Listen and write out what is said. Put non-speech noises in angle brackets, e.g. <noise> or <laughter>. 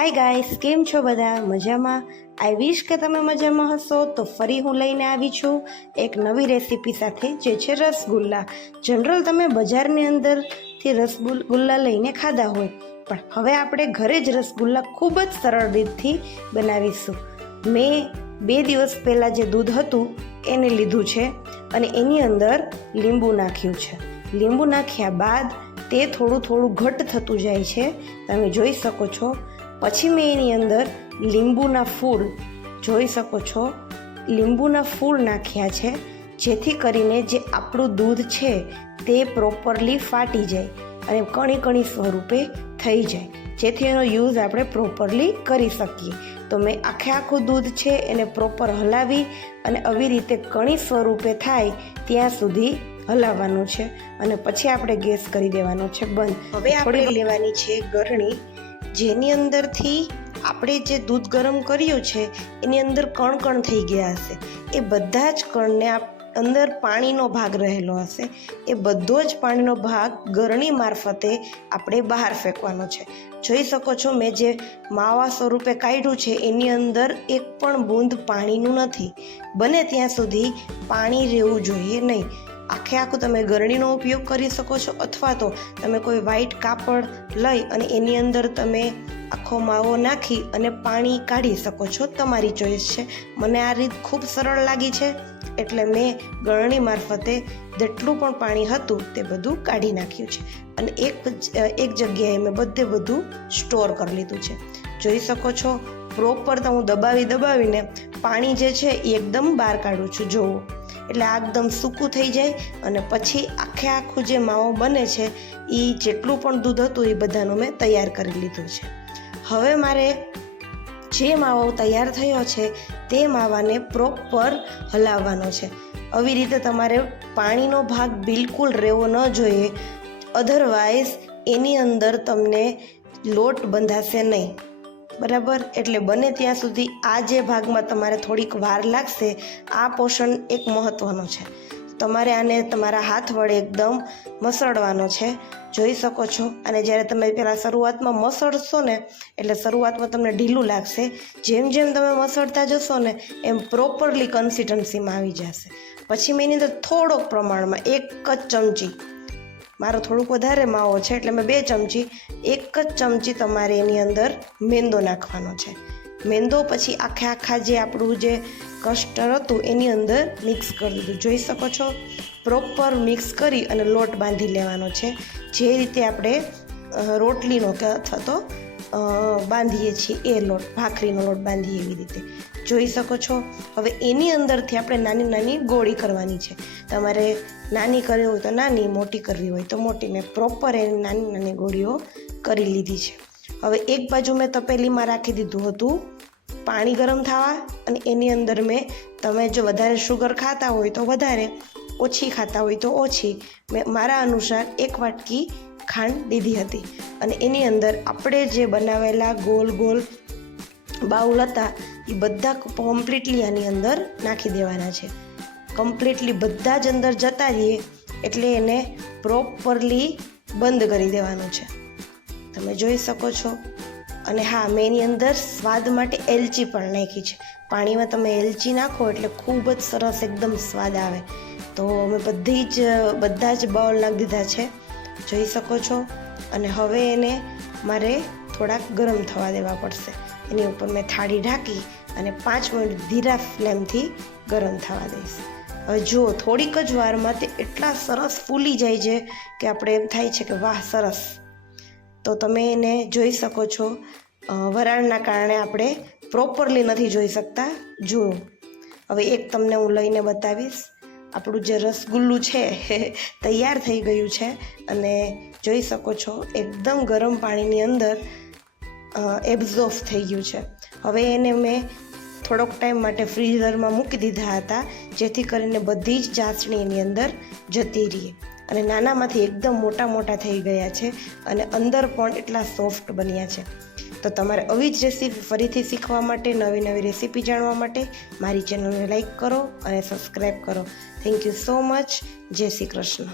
Hi guys કેમ છો બધા? મજામાં? આઈ વિશ કે તમે મજામાં હશો, તો ફરી હું લઈને આવી છું એક નવી રેસીપી સાથે, જે છે રસગુલ્લા. જનરલ તમે બજારની અંદરથી રસગુલ્લા લઈને ખાધા હોય, પણ હવે આપણે ઘરે જ રસગુલ્લા ખૂબ જ સરળ રીતથી બનાવીશું. મેં બે દિવસ પહેલાં જે દૂધ હતું, એને લીધું છે અને એની અંદર લીંબુ નાખ્યું છે. લીંબુ નાખ્યા બાદ તે થોડું થોડું ઘટ થતું જાય છે. તમે જોઈ શકો છો પછી મેં એની અંદર લીંબુના ફૂલ જોઈ શકો છો. લીંબુના ફૂલ નાખ્યા છે જેથી કરીને જે આપણું દૂધ છે તે પ્રોપરલી ફાટી જાય અને કણી કણી સ્વરૂપે થઈ જાય. જેથી એનો યુઝ આપણે પ્રોપરલી કરી શકીએ. તો મેં આખે આખું દૂધ છે એને પ્રોપર હલાવી અને આવી રીતે કણી સ્વરૂપે થાય ત્યાં સુધી હલાવવાનું છે. અને પછી આપણે ગેસ કરી દેવાનો છે બંધ. હવે આપણે લેવાની છે ગરણી. જેની અંદરથી આપણે જે દૂધ ગરમ કર્યું છે, એની અંદર કણ કણ થઈ ગયા હશે. એ બધા જ કણને અંદર પાણીનો ભાગ રહેલો હશે. એ બધો જ પાણીનો ભાગ ગરણી મારફતે આપણે બહાર ફેંકવાનો છે. જોઈ શકો છો મેં જે માવા સ્વરૂપે કાઢ્યું છે, એની અંદર એક પણ બૂંદ પાણીનું નથી. બને ત્યાં સુધી પાણી રહેવું જોઈએ નહીં. આખે આખું તમે ગરણીનો ઉપયોગ કરી શકો છો અથવા તો તમે કોઈ વ્હાઈટ કાપડ લઈ અને એની અંદર તમે આખો માવો નાખી અને પાણી કાઢી શકો છો. તમારી ચોઈસ છે. મને આ રીત ખૂબ સરળ લાગી છે. એટલે મેં ગરણી મારફતે જેટલું પણ પાણી હતું તે બધું કાઢી નાખ્યું છે. અને એક એક જગ્યાએ મેં બધે બધું સ્ટોર કરી લીધું છે. જોઈ શકો છો પ્રોપર તો હું દબાવી દબાવીને પાણી જે છે એ એકદમ બહાર કાઢું છું. જોવો એટલે આ એકદમ સૂકું થઈ જાય અને પછી આખે આખું જે માવો બને છે એ જેટલું પણ દૂધ હતું એ બધાનું મેં તૈયાર કરી લીધું છે. હવે મારે જે માવો તૈયાર થયો છે, તે માવાને પ્રોપર હલાવવાનો છે. આવી રીતે તમારે પાણીનો ભાગ બિલકુલ રહેવો ન જોઈએ અધરવાઇઝ એની અંદર તમને લોટ બંધાશે નહીં. બરાબર? એટલે બને ત્યાં સુધી આ જે ભાગમાં તમારે થોડીક વાર લાગશે, આ પોષણ એક મહત્ત્વનો છે. તમારે આને તમારા હાથ વડે એકદમ મસળવાનો છે. જોઈ શકો છો. અને જ્યારે તમે પહેલાં શરૂઆતમાં મસળશો ને, એટલે શરૂઆતમાં તમને ઢીલું લાગશે. જેમ જેમ તમે મસળતા જશો ને, એમ પ્રોપરલી કન્સિસ્ટન્સીમાં આવી જશે. પછી મેં એની અંદર થોડોક પ્રમાણમાં એક જ ચમચી મારો થોડુંક વધારે માવો છે એટલે મેં બે ચમચી, એક જ ચમચી તમારે એની અંદર મેંદો નાખવાનો છે. મેંદો પછી આખે આખા જે આપણું જે કસ્ટર હતું એની અંદર મિક્સ કરી દીધું. જોઈ શકો છો? પ્રોપર મિક્સ કરી અને લોટ બાંધી લેવાનો છે. જે રીતે આપણે રોટલીનો કે અથવા તો બાંધીએ છીએ, એ લોટ, ભાખરીનો લોટ બાંધીએ એવી રીતે. જોઈ શકો છો, હવે એની અંદરથી આપણે નાની નાની ગોળી કરવાની છે. તમારે નાની કરવી હોય તો નાની, મોટી કરવી હોય તો મોટી. મેં પ્રોપર એની નાની નાની ગોળીઓ કરી લીધી છે. હવે એક બાજુ મેં તપેલીમાં રાખી દીધું હતું, પાણી ગરમ થવા અને એની અંદર મેં, તમે જો વધારે શુગર ખાતા હોય તો વધારે, ઓછી ખાતા હોય તો ઓછી. મેં મારા અનુસાર એક વાટકી ખાંડ દીધી હતી અને એની અંદર આપણે જે બનાવેલા ગોલ ગોલ બાઉલ હતા, એ બધા કમ્પ્લીટલી આની અંદર નાખી દેવાના છે. કમ્પ્લીટલી બધા જ અંદર જતા રહીએ એટલે એને પ્રોપરલી બંધ કરી દેવાનું છે. તમે જોઈ શકો છો. અને હા, મેં એની અંદર સ્વાદ માટે એલચી પણ નાખી છે. પાણીમાં તમે એલચી નાખો એટલે ખૂબ જ સરસ એકદમ સ્વાદ આવે. તો અમે બધી જ, બધા જ બાઉલ નાખી દીધા છે. જોઈ શકો છો અને હવે એને મારે થોડાક ગરમ થવા દેવા પડશે. એની ઉપર મેં થાળી ઢાંકી અને પાંચ મિનિટ ધીરા ફ્લેમથી ગરમ થવા દઈશ. હવે જુઓ, થોડીક જ વારમાં તે એટલા સરસ ફૂલી જાય છે કે આપણે એમ થાય છે કે વાહ, સરસ. તો તમે એને જોઈ શકો છો. વરાળના કારણે આપણે પ્રોપરલી નથી જોઈ શકતા. જુઓ. હવે એક તમને હું લઈને બતાવીશ. આપણું જે રસગુલ્લું છે, <laughs> તૈયાર થઈ ગયું છે. અને જોઈ શકો છો, એકદમ ગરમ પાણીની અંદર એબ્ઝોર્બ થઈ ગયું છે. હવે એને મેં થોડોક ટાઈમ માટે ફ્રીઝરમાં મૂકી દીધા હતા, જેથી કરીને બધી જ ચાસણી એની અંદર જતી રહીએ અને નાનામાંથી એકદમ મોટા મોટા થઈ ગયા છે અને અંદર પણ એટલા સોફ્ટ બન્યા છે. તો તમારે આવી જ રેસીપી ફરીથી શીખવા માટે, નવી નવી રેસીપી જાણવા માટે મારી ચેનલને લાઇક કરો અને સબસ્ક્રાઈબ કરો. થેન્ક યુ સો મચ જય શ્રી કૃષ્ણ.